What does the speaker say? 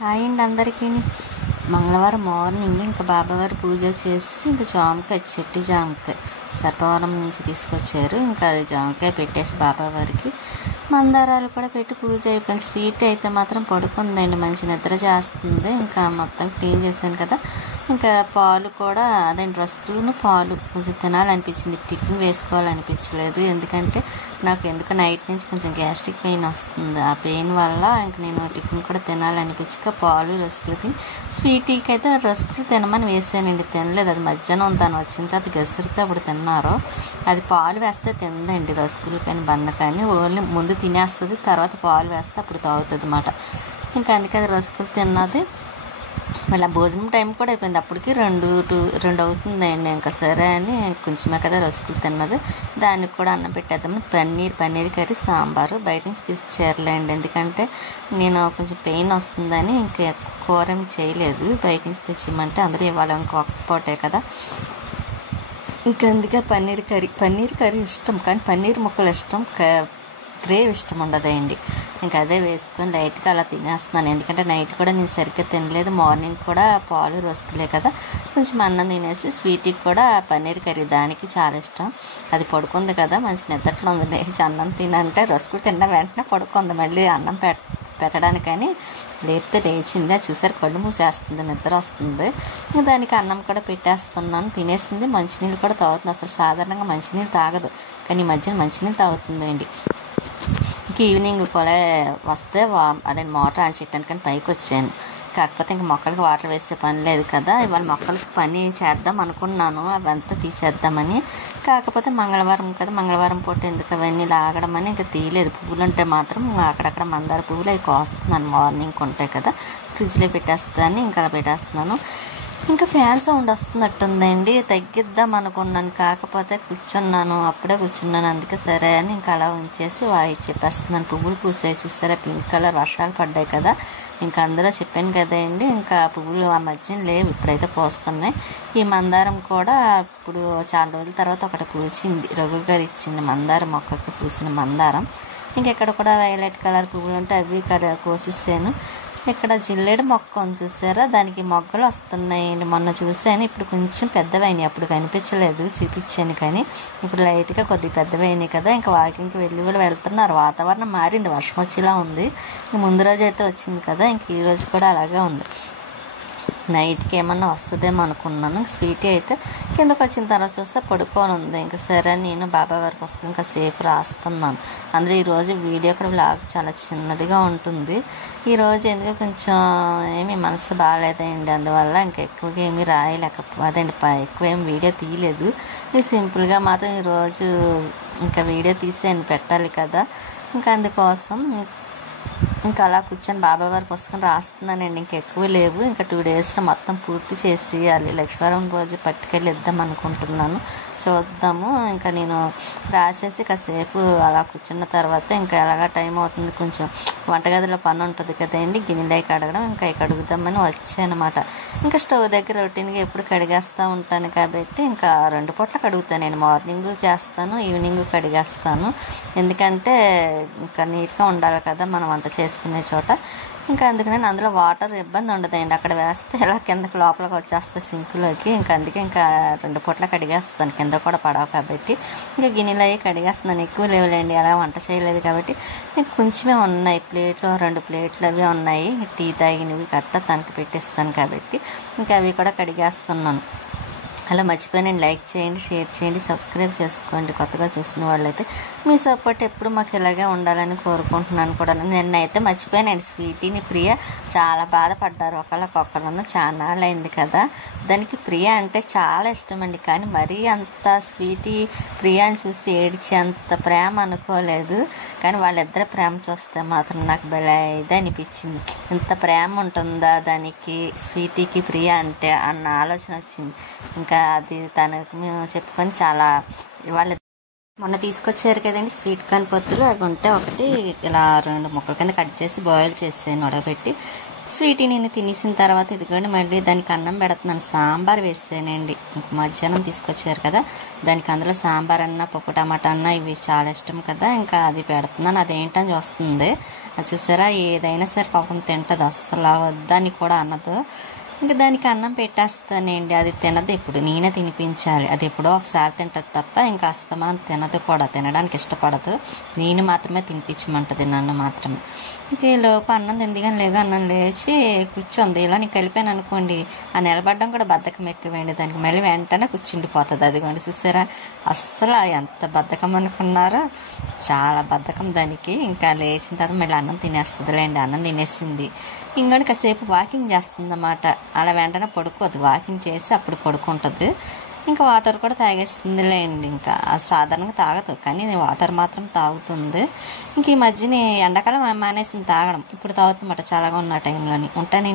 Hi అండి అందరికీ. మంగళవారం మార్నింగ్ ఇంకా బాబావారి పూజ చేసి ఇంకా జామకాయ చెట్టు జామకాయ సర్పవరం నుంచి తీసుకొచ్చారు. ఇంకా అది జామకాయ పెట్టేసి బాబావారికి మందారాలు కూడా పెట్టి పూజ అయిపోయింది. స్వీట్ అయితే మాత్రం పడుకుందండి, మంచి నిద్ర చేస్తుంది. ఇంకా మొత్తం క్లీన్ చేశాను కదా. ఇంకా పాలు కూడా అదేంటి రస్కును పాలు కొంచెం తినాలనిపించింది, టిఫిన్ వేసుకోవాలనిపించలేదు. ఎందుకంటే నాకు ఎందుకు నైట్ నుంచి కొంచెం గ్యాస్ట్రిక్ పెయిన్ వస్తుంది. ఆ పెయిన్ వల్ల ఇంక నేను టిఫిన్ కూడా తినాలనిపించక పాలు రస్కులు తిని, స్వీటీకి అయితే రస్కులు తినమని వేసానండి, తినలేదు. అది మధ్యాహ్నం తను వచ్చిన తర్వాత గసరితో అప్పుడు తిన్నారు. అది పాలు వేస్తే తిందండి, రస్కులు కానీ బన్న కానీ ఓన్లీ ముందు తినేస్తుంది, తర్వాత పాలు వేస్తే అప్పుడు తాగుతుంది అన్నమాట. ఇంకా అందుకే అది రస్కులు తిన్నది. మళ్ళీ భోజనం టైం కూడా అయిపోయింది, అప్పటికి 2 అవుతుందండి. ఇంకా సరే అని కొంచెమే కదా రసుకులు తిన్నది, దానికి కూడా అన్నం పెట్టేద్దామని పన్నీర్ కర్రీ సాంబారు బయట నుంచి తీసుకుచేరలేండి. ఎందుకంటే నేను కొంచెం పెయిన్ వస్తుందని ఇంకా కూర ఏమి చేయలేదు, బయట నుంచి తెచ్చిమంటే అందరూ ఇవాళ ఇంకొక పూటే కదా. ఇంకా అందుకే పన్నీర్ కర్రీ ఇష్టం, కానీ పన్నీర్ ముక్కలు ఇష్టం, గ్రేవ్ ఇష్టం ఉండదండి. ఇంకా అదే వేసుకొని లైట్గా అలా తినేస్తున్నాను. ఎందుకంటే నైట్ కూడా నేను సరిగ్గా తినలేదు, మార్నింగ్ కూడా పాలు రసుకులే కదా, కొంచెం అన్నం తినేసి స్వీట్కి కూడా పన్నీర్ కర్రీ దానికి చాలా ఇష్టం. అది పడుకుంది కదా, మంచి నిద్రలో ఉంది. లేచి అన్నం తినంటే రసుకులు తిన్న వెంటనే పడుకుంది. మళ్ళీ అన్నం పెట్టడానికని లేపితే లేచింది, అది చూసారు కళ్ళు మూసేస్తుంది, నిద్ర వస్తుంది. ఇంకా దానికి అన్నం కూడా పెట్టేస్తున్నాను, తినేసింది. మంచినీళ్ళు కూడా తాగుతుంది. అసలు సాధారణంగా మంచినీళ్ళు తాగదు, కానీ ఈ మధ్యన మంచినీళ్ళు తాగుతుందండి. ఇంక ఈవినింగ్ కూడా వస్తే అదే మోటార్ ఆన్ చేయడానికి కానీ పైకి వచ్చాను. కాకపోతే ఇంక మొక్కలకి వాటర్ వేసే పని లేదు కదా, ఇవాళ మొక్కలకి పని చేద్దాం అనుకున్నాను, అవంతా తీసేద్దామని. కాకపోతే మంగళవారం కదా, మంగళవారం పూట ఎందుకు అవన్నీ లాగడం అని ఇంకా తీయలేదు. పువ్వులు ఉంటే మాత్రం అక్కడక్కడ మందార పువ్వులు అవి కోస్తున్నాను, మార్నింగ్ ఉంటాయి కదా, ఫ్రిడ్జ్లో పెట్టేస్తాను. ఇంకా అలా పెట్టేస్తున్నాను. ఇంకా ఫ్యాన్ సౌండ్ వస్తున్నట్టుందండి, తగ్గిద్దాం అనుకున్నాను, కాకపోతే అప్పుడే కూర్చున్నాను. అందుకే సరే అని ఇంకా అలా ఉంచేసి చెప్పేస్తున్నాను. పువ్వులు పూసాయి చూసారా, పింక్ కలర్, వర్షాలు పడ్డాయి కదా, ఇంకా అందులో చెప్పాను కదండి. ఇంకా పువ్వులు ఆ మధ్యన లేవు, ఇప్పుడైతే పూస్తున్నాయి. ఈ మందారం కూడా ఇప్పుడు చాలా రోజుల తర్వాత ఒకటి పూచింది, రఘు గారు ఇచ్చింది మందారం మొక్కకి పూసిన మందారం. ఇంకెక్కడ కూడా వైలెట్ కలర్ పువ్వులు ఉంటే అవి కోసేసాను. ఇక్కడ జిల్లేడు మొక్క ఉంది చూసారా, దానికి మొగ్గలు వస్తున్నాయండి. మొన్న చూశాను, ఇప్పుడు కొంచెం పెద్దవైనాయి, అప్పుడు కనిపించలేదు, చూపించాను. కానీ ఇప్పుడు లైట్గా కొద్దిగా పెద్దవైనాయి కదా. ఇంకా వాకింగ్కి వెళ్ళి కూడా వెళ్తున్నారు. వాతావరణం మారింది, వర్షం వచ్చేలా ఉంది. ముందు రోజు అయితే వచ్చింది కదా, ఇంక ఈ రోజు కూడా అలాగే ఉంది. నైట్కి ఏమన్నా వస్తుందేమో అనుకున్నాను. స్వీటీ అయితే కిందకు వచ్చిన తర్వాత చూస్తే పడుకొని ఉంది. ఇంకా సరే నేను బాబా వారికి వస్తే ఇంకా సేపు రాస్తున్నాను. అందులో ఈరోజు వీడియో కూడా వ్లాగ్ చాలా చిన్నదిగా ఉంటుంది. ఈరోజు ఎందుకు కొంచెం ఏమీ మనసు బాగాలేదండి, అందువల్ల ఇంకా ఎక్కువగా ఏమీ రాయలేకపోదండి, ఎక్కువ ఏమి వీడియో తీయలేదు. ఇది సింపుల్గా మాత్రం ఈరోజు ఇంకా వీడియో తీసి పెట్టాలి కదా, ఇంకా అందుకోసం ఇంకా అలా కూర్చొని బాబా వారికి వస్తుకొని రాస్తున్నానండి. ఇంకా ఎక్కువ లేవు, ఇంకా 2 డేస్లో మొత్తం పూర్తి చేసి లక్ష్మీవారం రోజు పట్టుకెళ్ళి ఇద్దాం అనుకుంటున్నాను. చూద్దాము. ఇంకా నేను రాసేసి కాసేపు అలా కూర్చున్న తర్వాత ఇంకా ఎలాగా టైం అవుతుంది, కొంచెం వంటగదిలో పని ఉంటుంది కదండి, గిన్నెలు కడగడం, ఇంకా కడుగుదామని వచ్చానమాట. ఇంకా స్టవ్ దగ్గర రొటీన్గా ఎప్పుడు కడిగేస్తూ ఉంటాను కాబట్టి ఇంకా 2 పూట్ల కడుగుతాను నేను, మార్నింగ్ చేస్తాను, ఈవినింగ్ కడిగేస్తాను. ఎందుకంటే ఇంకా నీట్గా ఉండాలి కదా మనం వంట చేసుకునే చోట. ఇంకా అందుకని అందులో వాటర్ ఇబ్బంది ఉండదండి, అక్కడ వేస్తే ఇలా కిందకి లోపలికి వచ్చేస్తాయి సింకులోకి. ఇంకా అందుకే ఇంకా 2 పూట్ల కడిగేస్తాను, కింద కూడా పడవు కాబట్టి. ఇంకా గిన్నెలు అవి కడిగేస్తున్నాను, ఎక్కువ లేవులేండి, అలా వంట చేయలేదు కాబట్టి. ఇంకా కొంచెమే ఉన్నాయి, 2 ప్లేట్లు అవి ఉన్నాయి, టీ తాగినవి కట్ట తనకి పెట్టేస్తాను కాబట్టి ఇంకా అవి కూడా కడిగేస్తున్నాను. అలా మర్చిపోయినండి, లైక్ చేయండి, షేర్ చేయండి, సబ్స్క్రైబ్ చేసుకోండి కొత్తగా చూసిన వాళ్ళైతే. మీ సపోర్ట్ ఎప్పుడు మాకు ఇలాగే ఉండాలని కోరుకుంటున్నాను కూడా. నిన్నైతే మర్చిపోయానండి, స్వీటీని ప్రియ చాలా బాధపడ్డారు ఒకళ్ళకొకళ్ళను, చాలా అయింది కదా. దానికి ప్రియ అంటే చాలా ఇష్టం అండి, కానీ మరీ అంత స్వీటీ ప్రియాని చూసి ఏడ్చి అంత ప్రేమ అనుకోలేదు. కానీ వాళ్ళిద్దరి ప్రేమ చూస్తే మాత్రం నాకు భలే ఇది అనిపించింది, ఇంత ప్రేమ ఉంటుందా దానికి స్వీటీకి ప్రియ అంటే అన్న ఆలోచన వచ్చింది. ఇంకా అది తనకు మేము చెప్పుకొని చాలా వాళ్ళ మొన్న తీసుకొచ్చారు కదండి స్వీట్ కార్న్ పొత్తులు, అవి ఉంటే ఒకటి ఇలా 2 ముక్కల కింద కట్ చేసి బాయిల్ చేసాను ఉడకబెట్టి. స్వీటీ నేను తినేసిన తర్వాత ఇదిగోండి మళ్ళీ దానికి అన్నం పెడుతున్నాను. సాంబార్ వేసానండి. మధ్యాహ్నం తీసుకొచ్చారు కదా, దానికి అందులో సాంబార్ అన్న పప్పు టమాటా అన్న ఇవి చాలా ఇష్టం కదా, ఇంకా అది పెడుతున్నాను. అదేంటని చూస్తుంది. అది చూసారా, ఏదైనా సరే పాపం తింటుంది, అస్సలు వద్దని కూడా అన్నదు. ఇంకా దానికి అన్నం పెట్టేస్తానండి. అది తినదు, ఇప్పుడు నేనే తినిపించాలి. అది ఎప్పుడో ఒకసారి తింటుంది తప్ప ఇంకా అస్తమానం తినదు కూడా, తినడానికి ఇష్టపడదు. నేను మాత్రమే తినిపించమంటుంది, నన్ను మాత్రమే. ఇంక ఈ లోపు అన్నం తిందిగాని లేగా అన్నం లేచి కూర్చుంది. ఇలా నేను కలిపాను అనుకోండి, ఆ నిలబడడం కూడా బద్ధకం ఎక్కువండి దానికి. మళ్ళీ వెంటనే కూర్చుండిపోతుంది. అదిగోండి చూసారా, అస్సలు ఎంత బద్ధకం అనుకున్నారో, చాలా బద్ధకం దానికి. ఇంకా లేచిన తర్వాత మళ్ళీ అన్నం తినేస్తుందిలేండి. అన్నం తినేసింది. ఇంకోటి కాసేపు వాకింగ్ చేస్తుంది అన్నమాట. అలా వెంటనే పడుకోదు, వాకింగ్ చేసి అప్పుడు పడుకుంటుంది. ఇంకా వాటర్ కూడా తాగేస్తుందిలేండి. ఇంకా సాధారణంగా తాగదు, కానీ వాటర్ మాత్రం తాగుతుంది. ఇంక ఈ మధ్యన ఎండాకాలం మానేసింది తాగడం, ఇప్పుడు తాగుతుందన్నమాట చల్లగా ఉన్న టైంలోని. ఉంటాను.